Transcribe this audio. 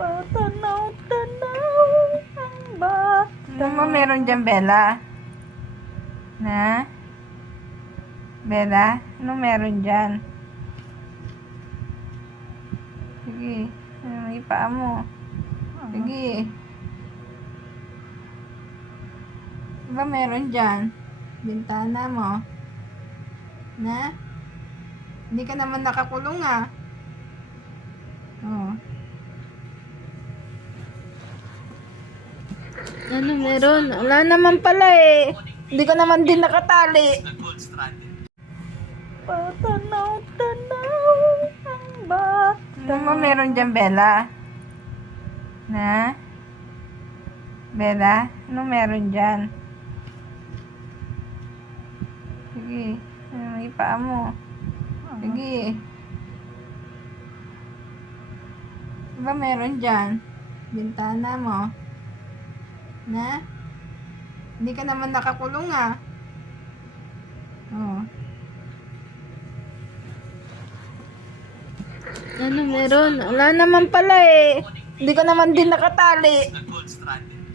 Patanaw-tanaw ang bata. Ano mo meron dyan, Bella? Na? Bella? Ano meron dyan? Sige. Ano yung paa mo? Sige. Ano ba meron dyan? Bintana mo? Na? Hindi ka naman nakakulong ah. Oh. Ano meron? Wala naman pala eh. Hindi ka naman din nakatali. Patanaw-tanaw ang bata. Ano mo meron dyan, Bella? Na? Bella? Ano meron dyan? Sige. Ano yung paa mo? Sige. Ano ba meron dyan? Bintana mo? Na? Hindi ka naman nakakulong ah. Oh. Ano meron? Wala naman pala eh. Hindi ka naman din nakatali.